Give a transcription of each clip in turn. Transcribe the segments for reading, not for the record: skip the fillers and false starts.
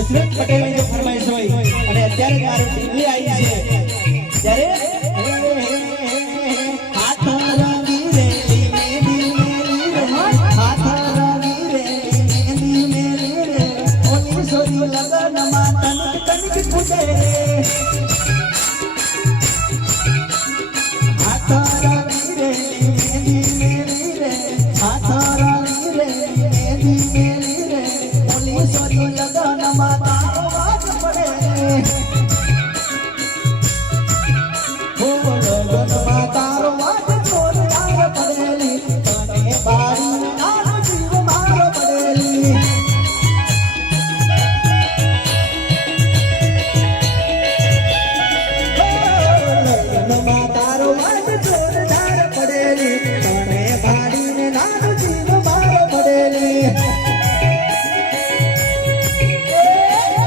દશરથ પટેલની જો ફરમાઈશ હોય અને અત્યારે મારી ટીવી આવી છે ત્યારે હાથ રંગી રે મેલી મેલી રે હાથ રંગી રે મેલી મેલી રે ઓલી સોરી લગનમાં તનિક તનિક ફૂટે રે હાથ રંગી રે મેલી મેલી રે હાથ રંગી રે મેલી મેલી રે ઓલી સોરી લગનમાં તારો વાગ પડે રે તારો વાગ જોરદાર પડેલી તને બારી નાનો જીવ મારો પડેલી તારો વાગ જોરદાર પડેલી તને બારી નાનો જીવ મારો પડેલી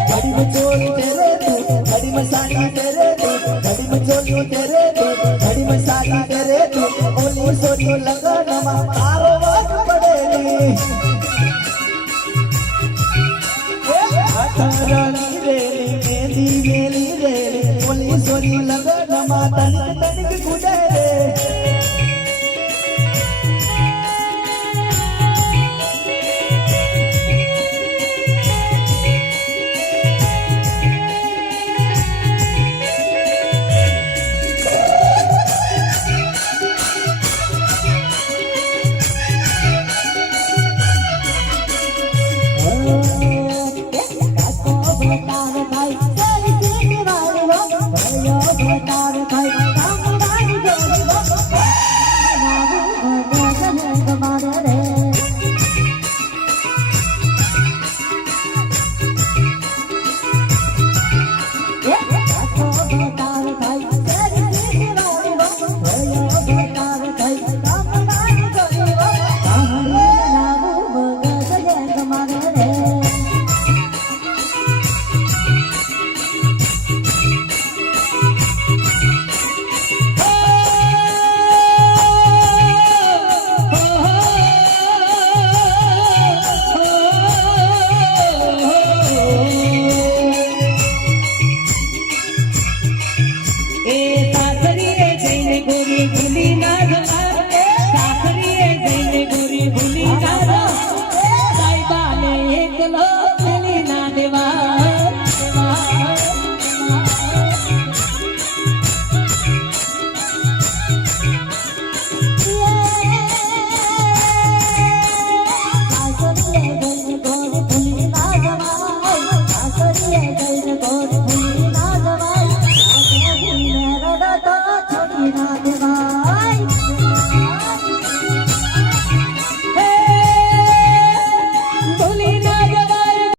ઘડી ચોરી તેરે તું ઘડી મસાલી તેરે તું ઘડી મચોલી તેરે તું ઘડી મસાલી તેરે તું ઓલી સોરી લગનમાં તારો વાગ પડેલી હાથરણી રેલી મેલી મેલી રેલી ઓલી સોરી લગનમાં તનિક તનિક ગુડે